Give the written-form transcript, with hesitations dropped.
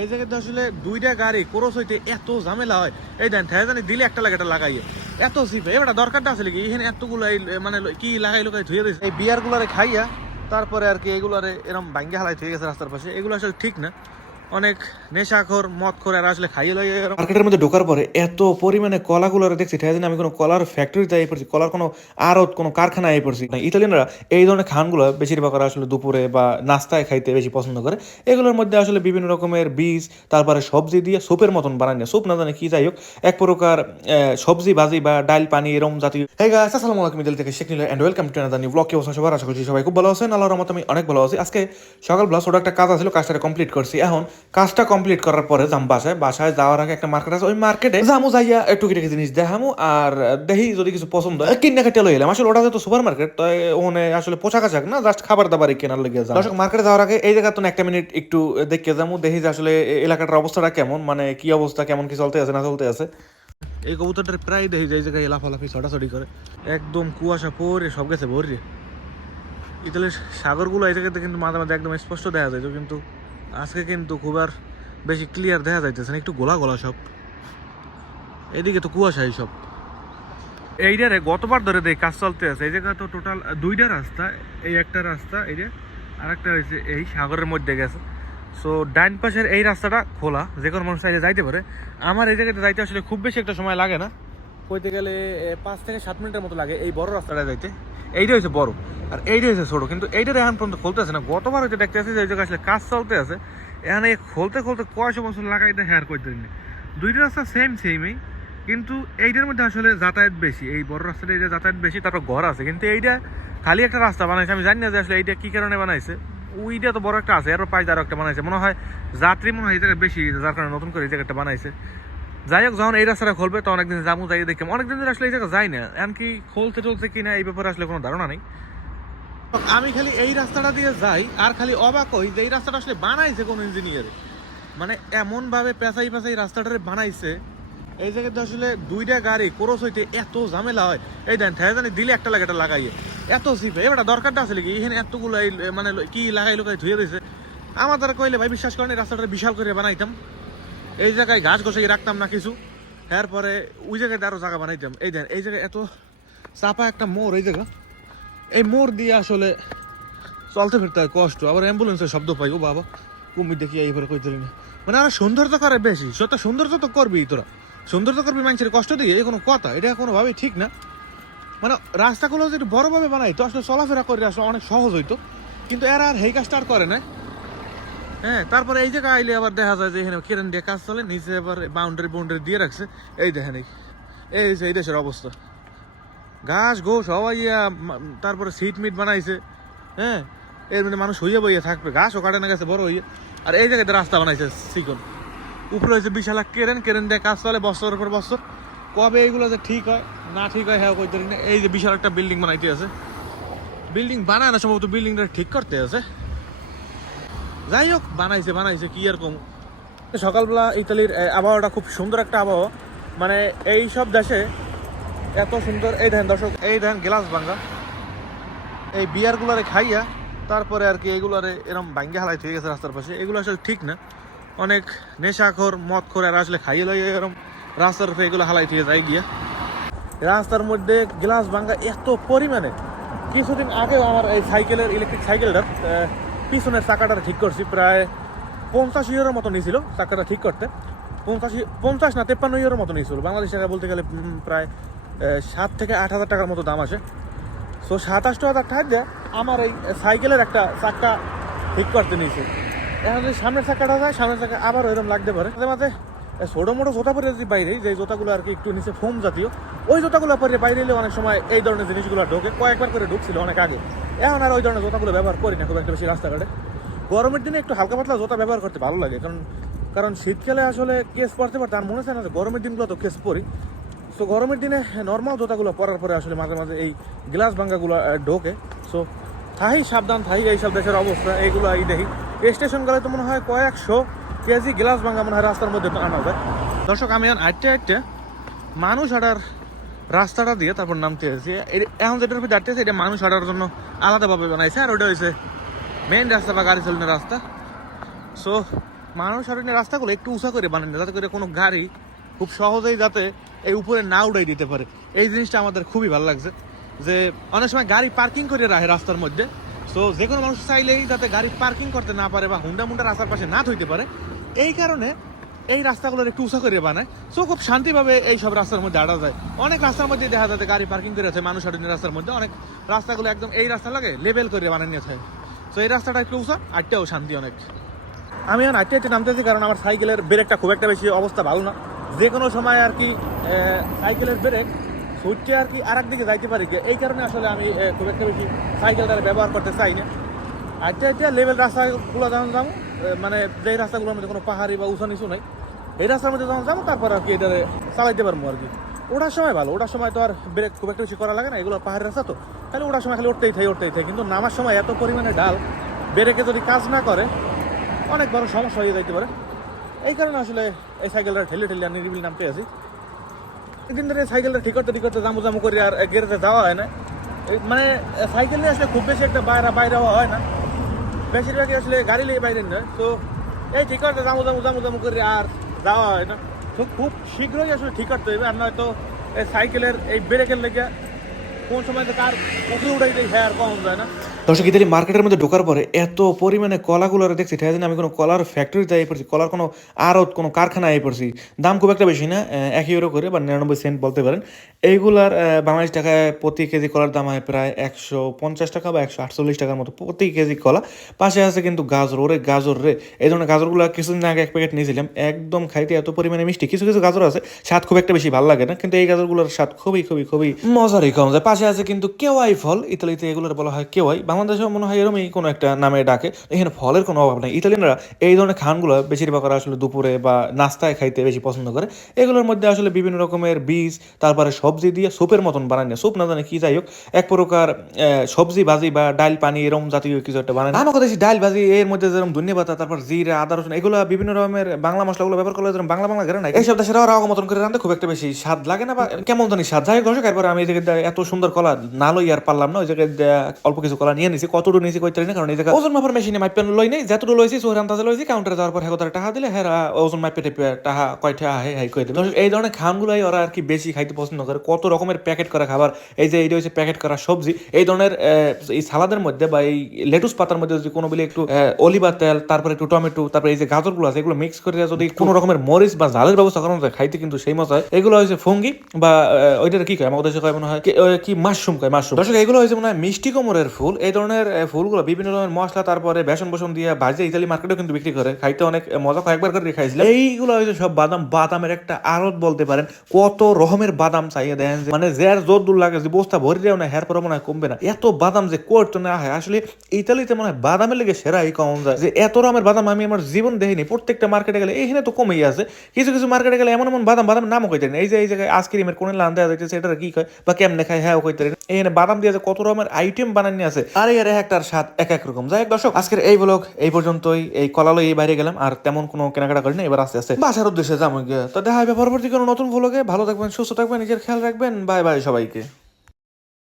এই জায়গাতে আসলে দুইটা গাড়ি ক্রস হইতে এত ঝামেলা হয়। এই দেন জানি দিলে একটা লাগে এটা লাগাইয়ে এত সিপে এবার দরকারটা আছে কি এখানে এতগুলো মানে কি লাগাই লোকাই ধুয়ে দিয়েছে এই বিয়ার গুলারে খাইয়া তারপরে আর কি এগুলারে এরকম ভাঙ্গে হালাই থুয়ে গেছে রাস্তার পাশে। এগুলো আসলে ঠিক না, অনেক নেশাখোর মদখোর আর আসলে খাইয়ে লই। মার্কেটের মধ্যে ঢোকার পরে এত পরিমাণে কলাগুলোরে দেখছি ঠিক আছে, আমি কোনো কলার ফ্যাক্টরিতে আই পড়ছি, কলার কোনো আড়ত কোনো কারখানায় আই পড়ছি না। ইতালিয়ানরা এই ধরনের খানগুলো বেশিরভাগ আসলে দুপুরে বা নাস্তায় খাইতে বেশি পছন্দ করে। এগুলোর মধ্যে আসলে বিভিন্ন রকমের বীজ তারপরে সবজি দিয়ে সুপের মতন বানায় না, সুপ না জানে কি, যাই হোক এক প্রকার সবজি ভাজি বা ডাল পানি এরকম জাতীয়। হে গাইস, আসসালামু আলাইকুম, দিল থেকে শেখ নিল and welcome to another new blog. কি অবস্থা সবার? আশা করছি সবাই খুব ভালো আছেন। আল্লাহর রহমতে আমি অনেক ভালো আছি। আজকে সকালবেলা ছোট একটা কাজ ছিল, কাজটা কমপ্লিট করছি। এখন কাজটা কমপ্লিট করার পরে যাম বাসায়। বাসায় যাওয়ার আগে একটা মার্কেট আছে, ওই মার্কেটে যামু, যাইয়া টুকিটাকি জিনিস দেখামু আর দেখি যদি কিছু পছন্দ হয় কিনে কেটে লই এলাম। আসলে ওটা যেহেতু সুপার মার্কেট, তাই ওখানে আসলে পোশাক আশাক না, জাস্ট খাবার দাবারই কেনার লেগে যাম। দর্শক, মার্কেটে যাওয়ার আগে এই জায়গা তো একটা মিনিট একটু দেখে যামু, দেখি যে আসলে এলাকাটার অবস্থাটা কেমন, মানে কি অবস্থা, কেমন কি চলতে আছে না চলতে আছে। এই কবুতরটার প্রায় দেখি যে এই জায়গায় লাফালাফি ছটাছটি করে, একদম কুয়াশা পরে সব গেছে ভরে। ইতালির সাগরগুলো এই জায়গাতে কিন্তু মাঝে মাঝে একদম স্পষ্ট দেখা যায়, কিন্তু আজকে কিন্তু খুব আর বেশি ক্লিয়ার দেখা যাইতেছে না, একটু গোলা গোলা সব। এইদিকে তো কুয়াশা সব। এইটারে গতবার ধরে দেখ কাজ চলতে আছে। এই জায়গা তো টোটাল দুইটা রাস্তা, এই একটা রাস্তা, এই যে আর একটা হয়েছে এই সাগরের মধ্যে গেছে। সো ডাইন পাশের এই রাস্তাটা খোলা, যে কোনো মানুষ চাইলে যাইতে পারে। আমার এই জায়গাতে যাইতে আসলে খুব বেশি একটা সময় লাগে না, কইতে গেলে 5 থেকে 7 মিনিটের মতো লাগে এই বড় রাস্তাটা যাইতে। এইটা হয়েছে বড় আর এইটা হয়েছে ছোটো, কিন্তু এইটার এখন পর্যন্ত খুলতেছে না। গতবার হয়তো দেখতে আসছে যে এই জায়গায় আসলে কাজ চলতে আছে, এখানে খুলতে খুলতে কয়শো বছর লাগাইতে হেয়ার করতে দিন। দুইটা রাস্তা সেমই, কিন্তু এইটার মধ্যে আসলে যাতায়াত বেশি, এই বড় রাস্তাটা এইটা যাতায়াত বেশি, তারপর ঘর আছে। কিন্তু এইটা খালি একটা রাস্তা বানাইছে, আমি জানি না যে আসলে এইটা কী কারণে বানাইছে। ওইটা তো বড় একটা আছে, এরপর পাঁচ আরও একটা বানাইছে, মনে হয় যাত্রী মনে হয় এই জায়গায় বেশি, যার কারণে নতুন করে এই জায়গাটা বানাইছে। যাই হোক, যখন এই রাস্তাটা খুলবে তখন একদিন যাবো, যাই দেখলাম। অনেকদিন ধরে আসলে এই জায়গা যাই না, এমনকি খুলতে চলছে কিনা এই ব্যাপারে আসলে কোনো ধারণা নেই। আমি খালি এই রাস্তাটা দিয়ে যাই আর খালি অবাক হই যে এই রাস্তাটা আসলে বানাইছে কোন ইঞ্জিনিয়ার, মানে এমন ভাবে পেঁচাই পেঁচাই রাস্তাটারে বানাইছে। এই জায়গাতে আসলে দুইটা গাড়ি ক্রস হইতে এত ঝামেলা হয়। এই দেন জানি দিলে একটা লাগে এটা লাগাইয়ে এত সিপে এবার দরকারটা আছে কি এখানে এতগুলো মানে কি লাগাই লোকাই ধুয়ে দিয়েছে। আমার দ্বারা কইলে ভাই বিশ্বাস করেন, এই রাস্তাটা বিশাল করে বানাইতাম, এই জায়গায় ঘাস ঘষাই রাখতাম না কিছু, এরপরে ওই জায়গায় আরো জায়গা বানাইতাম। এই দেন এই জায়গায় এত চাপা একটা মোড়, এই জায়গা এই মোড় দিয়ে আসলে চলতে ফিরতে হয় কষ্ট, আবার অ্যাম্বুলেন্সের শব্দ পাই। ও বাবা, কুমির দেখি এইভাবে কই দিলি না, মানে আর সৌন্দর্য করে বেশি। সত্য সৌন্দর্য তো করবি তোরা, সৌন্দর্য করবি মানুষের কষ্ট দিয়ে, এই কোনো কথা? এটা কোনোভাবেই ঠিক না। মানে রাস্তাগুলো যদি বড়ভাবে বানাই তো আসলে চলাফেরা করে আসলে অনেক সহজ হইতো, কিন্তু এরা আর এই কাজটা আর করে না। হ্যাঁ, তারপরে এই জায়গায় আইলে আবার দেখা যায় যে এখানে কেরেন দিয়ে কাজ চলে, নিচে আবার বাউন্ডারি দিয়ে রাখছে। এই দেখেন এই যে এই দেশের অবস্থা, ঘাস ঘোষ হওয়াইয়া, তারপরে সিট মিট বানাইছে। হ্যাঁ, এর মানে মানুষ হইয়া বইয়া থাকবে, ঘাসও কাটে না গেছে বড় হইয়া। আর এই জায়গাতে রাস্তা বানাইছে চিকন, উপরে হয়েছে বিশাল কেরেন দিয়ে কাজ চলে বছরের পর বছর। কবে এইগুলো যে ঠিক হয় না ঠিক হয় হ্যাঁ কইতে না। এই যে বিশাল একটা বিল্ডিং বানাইতে আছে, বিল্ডিং বানায় না সম্ভবত, বিল্ডিংটা ঠিক করতে আছে। যাই হোক, বানাইছে কি আর কম। সকালবেলা ইতালির আবহাওয়াটা খুব সুন্দর একটা আবহাওয়া, মানে এই সব দেশে এত সুন্দর। এই দেখেন দর্শক, এই দেখেন গ্লাস ভাঙ্গা, এই বিয়ারগুলারে খাইয়া তারপরে আর কি এইগুলারে এরকম ভাঙ্গে হালাই হয়ে গেছে রাস্তার পাশে। এগুলো আসলে ঠিক না, অনেক নেশাখোর মদখোর আর আসলে খাইয়ে লই এরকম রাস্তার উপরে এগুলো হালাই থেকে যায় গিয়া। রাস্তার মধ্যে গ্লাস ভাঙ্গা এত পরিমাণে। কিছুদিন আগেও আমার এই সাইকেলের ইলেকট্রিক সাইকেলটার পিছনের চাকাটা ঠিক করছি, প্রায় 50 ইউরোর মতো নিয়েছিল চাকাটা ঠিক করতে। 50 না 53 ইউরোর মতো নিয়েছিল, বাংলাদেশ টাকা বলতে গেলে প্রায় 7 থেকে 8 হাজার টাকার মতো দাম আসে। সো 27 হাজার টাকা দিয়ে আমার এই সাইকেলের একটা চাকা ঠিক করতে নিয়েছে। এখন যদি সামনের চাকাটা যায়, সামনের চাকা আবার এরকম লাগতে পারে। মাঝে মাঝে ছোটো মোটো জোতা পরে যদি বাইরে, যে জোতাগুলো আর কি একটু নিচে ফোম জাতীয়, ওই জোতাগুলো পরে বাইরে এলে অনেক সময় এই ধরনের জিনিসগুলো ঢোকে। কয়েকবার করে ঢুকছিল অনেক আগে, এখন আর ওই ধরনের জোতাগুলো ব্যবহার করি না খুব একটা বেশি রাস্তাঘাটে। গরমের দিনে একটু হালকা পাতলা জোতা ব্যবহার করতে ভালো লাগে, কারণ শীতকালে আসলে কেস পড়তে পারতে আর মনে চায় না যে গরমের দিনগুলো তো কেস পরি। সো গরমের দিনে নর্মাল জুতাগুলো পরার পরে আসলে মাঝে মাঝে এই গ্লাস ভাঙ্গাগুলো ঢোকে। সো সাবধান এইসব দেশের অবস্থা এইগুলো এই দেখি। স্টেশন গেলে তো মনে হয় কয়েকশো কেজি গ্লাস ভাঙ্গা মনে হয় রাস্তার মধ্যে আনা যায়। দর্শক, আমি এখন আটটে মানুষ হাঁটার রাস্তাটা দিয়ে তারপর নামতে এসেছি। এখন যেটার উপর দাঁড়িয়েছে এটা মানুষ হাঁটার জন্য আলাদাভাবে বানাইছে, আর ওটা হয়েছে মেইন রাস্তা বা গাড়ি চালানোর রাস্তা। সো মানুষ আর রাস্তাগুলো একটু উঁচা করে বানানো, যাতে করে কোনো গাড়ি খুব সহজেই যাতে এই উপরে না উড়াই দিতে পারে। এই জিনিসটা আমাদের খুবই ভালো লাগছে, যে অনেক সময় গাড়ি পার্কিং করে রাখে রাস্তার মধ্যে। সো যে কোনো মানুষ চাইলেই যাতে গাড়ি পার্কিং করতে না পারে বা হুন্ডা মুন্ডা রাস্তার পাশে না থইতে পারে, এই কারণে এই রাস্তাগুলোর একটু উঁচা করে বানায়। সো খুব শান্তিভাবে এই সব রাস্তার মধ্যে আটা যায়। অনেক রাস্তার মধ্যে দেখা যাচ্ছে গাড়ি পার্কিং করে আছে মানুষ আর রাস্তার মধ্যে, অনেক রাস্তাগুলো একদম এই রাস্তা লাগে লেভেল করে বানিয়ে নিয়েছে। সো এই রাস্তাটা একটু উঁচা, আটটাও শান্তি অনেক। আমি এখন আটটা আটটা নামতেছি, কারণ আমার সাইকেলের ব্রেকটা খুব একটা বেশি অবস্থা ভালো না। যে কোনো সময় আর কি সাইকেলের ব্রেক ছুটছে আর কি আর একদিকে যাইতে পারি, এই কারণে আসলে আমি খুব একটা বেশি সাইকেলটা ব্যবহার করতে চাই না। আটটা আটটা লেভেল রাস্তাগুলো যখন যাবো, মানে যেই রাস্তাগুলোর মধ্যে কোনো পাহাড়ি বা উঁচু নিচু নেই, এই রাস্তার মধ্যে যখন যাবো তারপর আর কি এটা চালাইতে পারবো আর কি। ওঠার সময় ভালো, ওঠার সময় তো আর ব্রেক খুব একটা বেশি করা লাগে না, এগুলো পাহাড়ি রাস্তা তো খালি ওঠার সময় খালি উঠতেই থাকে। কিন্তু নামার সময় এত পরিমাণে ডাল, ব্রেকে যদি কাজ না করে অনেক বড় সমস্যা হয়ে যাইতে পারে। এই কারণে আসলে এই সাইকেলটা ঠেলে ঠেলে আর নিরিবিলি নামতে আছি। একদিন ধরে সাইকেলটা ঠিক করতে জামু করে আর গ্যারেজে যাওয়া হয় না। মানে সাইকেল নিয়ে আসলে খুব বেশি একটা বাইরে হওয়া হয় না, বেশিরভাগই আসলে গাড়ি নিয়ে বাইরে নয়। তো এই ঠিক করতে জামু করে আর যাওয়া হয় না। তো খুব শীঘ্রই আসলে ঠিক করতে হবে, আর নয়তো এই সাইকেলের এই ব্রেকের লেগে কোন সময় তো কার উঠে উঠাই দেয়, হ্যাঁ আর কম যায় না। দর্শক ইতালি মার্কেটের মধ্যে ঢোকার পরে এত পরিমাণে কলাগুলো দেখছি, ঠিক আছে, আমি কোনো কলার ফ্যাক্টরিতে আই পড়ছি, কলার কোনো আড়ত কোনো কারখানায় আই পড়ছি। দাম খুব একটা বেশি না, 1 ইউরো করে বা 99 সেন্ট বলতে পারেন। এইগুলার বাংলাদেশ টাকায় প্রতি কেজি কলার দাম হয় প্রায় 150 টাকা বা 148 টাকার মতো প্রতি কেজি কলা। পাশে আছে কিন্তু গাজর, ওরে গাজর রে, এই ধরনের গাজরগুলো কিছুদিন আগে 1 প্যাকেট নিয়েছিলাম, একদম খাইতে এত পরিমাণে মিষ্টি। কিছু কিছু গাজর আছে স্বাদ খুব একটা বেশি ভালো লাগে না, কিন্তু এই গাজরগুলোর স্বাদ খুবই খুবই খুবই মজারই কম যায়। পাশে আছে কিন্তু কেওয়াই ফল, ইতালিতে এগুলোর বলা হয় কেওয়াই, বাংলাদেশেও মনে হয় এরকমই কোনো একটা নামে ডাকে। এখানে ফলের কোনো অভাব নেই। ইতালিয়ানরা এই ধরনের খানগুলো বেশিরভাগ আসলে দুপুরে বা নাস্তায় খাইতে বেশি পছন্দ করে। এগুলোর মধ্যে আসলে বিভিন্ন রকমের বীজ, তারপরে সবজি দিয়ে সুপের মতন বানায় না, সুপ না জানে কি, যাই হোক এক প্রকার সবজি ভাজি বা ডাল পানি এরকম জাতীয় কিছু একটা বানায়। আমার কথা ডাল ভাজি, এর মধ্যে যেরকম ধনিয়া পাতা, তারপর জিরা, আদা, রসুন, এগুলো বিভিন্ন রকমের বাংলা মশলাগুলো ব্যবহার করলে যেরকম বাংলা ঘরে নাই, এই সব দেশের ওরা মতন করে রান্ধে, খুব একটা বেশি স্বাদ লাগে না বা কেমন জানি স্বাদ। যাই হোক দর্শক, এরপর আমি এই জায়গায় এত সুন্দর কলা না লই আর পারলাম না, ওই জায়গায় অল্প কিছু কলা নিয়ে নিছি। কতটুকু নিয়েছি কইতে না, কারণ এই জায়গায় ওজন মাপার মেশিনে মাইপেন লই নেই, যতটুকু লইছি সোহের আন্দাজে লইছি। কাউন্টারে যাওয়ার পর হ্যাঁ টাকা দিলে হ্যাঁ ওজন মাইপে টেপে টাকা কয় টাকা হ্যাঁ কই দেবে। এই ধরনের খামগুলাই ওরা আর কি বেশি খাইতে পছন্দ করে। কত রকমের প্যাকেট করা খাবার, এই যে এইটা হচ্ছে প্যাকেট করা সবজি, এই ধরনের এই সালাদের মধ্যে বা এই লেটুস পাতার মধ্যে যদি কোনো বলে একটু অলিভা তেল, তারপর একটু টমেটো, তারপর এই যে গাজরগুলো আছে এগুলো মিক্স করে যদি কোনো রকমের মরিচ বা ঝালের ব্যবস্থা করানো যায়, খাইতে কিন্তু সেই মজা হয়। এগুলো হচ্ছে ফঙ্গি বা ওইটা কি কয় আমাদের দেশে কয় মনে হয় কি মাশরুম কয়, মাশরুম। দর্শক এগুলো হচ্ছে মনে হয় মিষ্টি কোমরের ফুল। এই ধরনের ফুলগুলো বিভিন্ন ধরনের মশলা তারপরে বেসন বসন দিয়ে ভাজে ইতালি মার্কেটেও কিন্তু বিক্রি করে, খাইতে অনেক মজা, কয়েকবার করে খাইছিলাম। এইগুলো হচ্ছে সব বাদামের একটা আড়ত বলতে পারেন। কত রকমের বাদাম চাইয়ে দেন, মানে যার জোর দূর লাগে যে বস্তা ভরি দেও না হ্যার পরে মনে হয় কমবে না, এত বাদাম যে করতে না হয়। আসলে ইতালিতে মনে হয় বাদামের লেগে সেরা এই কমন যায়, যে এত রকমের বাদাম আমি আমার জীবন দেখিনি। প্রত্যেকটা মার্কেটে গেলে এইখানে তো কমেই আছে, কিছু কিছু মার্কেটে গেলে এমন এমন বাদামের নামও কইতে না। এই যে এই জায়গায় আইসক্রিমের কোন লান দেওয়া যাইতেছে, এটা কি কয় বা কেমনে খায় হ্যাঁ কইতে না। এখানে বাদাম দিয়ে কত রকমের আইটেম বানানি আছে, আর এর একটার স্বাদ এক এক রকম। যাই হোক দর্শক, আজকের এই ব্লগ এই পর্যন্তই। এই কলালো এই বাইরে গেলাম, আর তেমন কোনো কেনাকাটা করি না, এবার আস্তে আস্তে বাসার উদ্দেশ্যে যাবো গিয়ে। তো দেখা হবে পরবর্তী কোনো নতুন ব্লগে। ভালো থাকবেন, সুস্থ থাকবেন, নিজের খেয়াল রাখবেন। বাই বাই সবাইকে।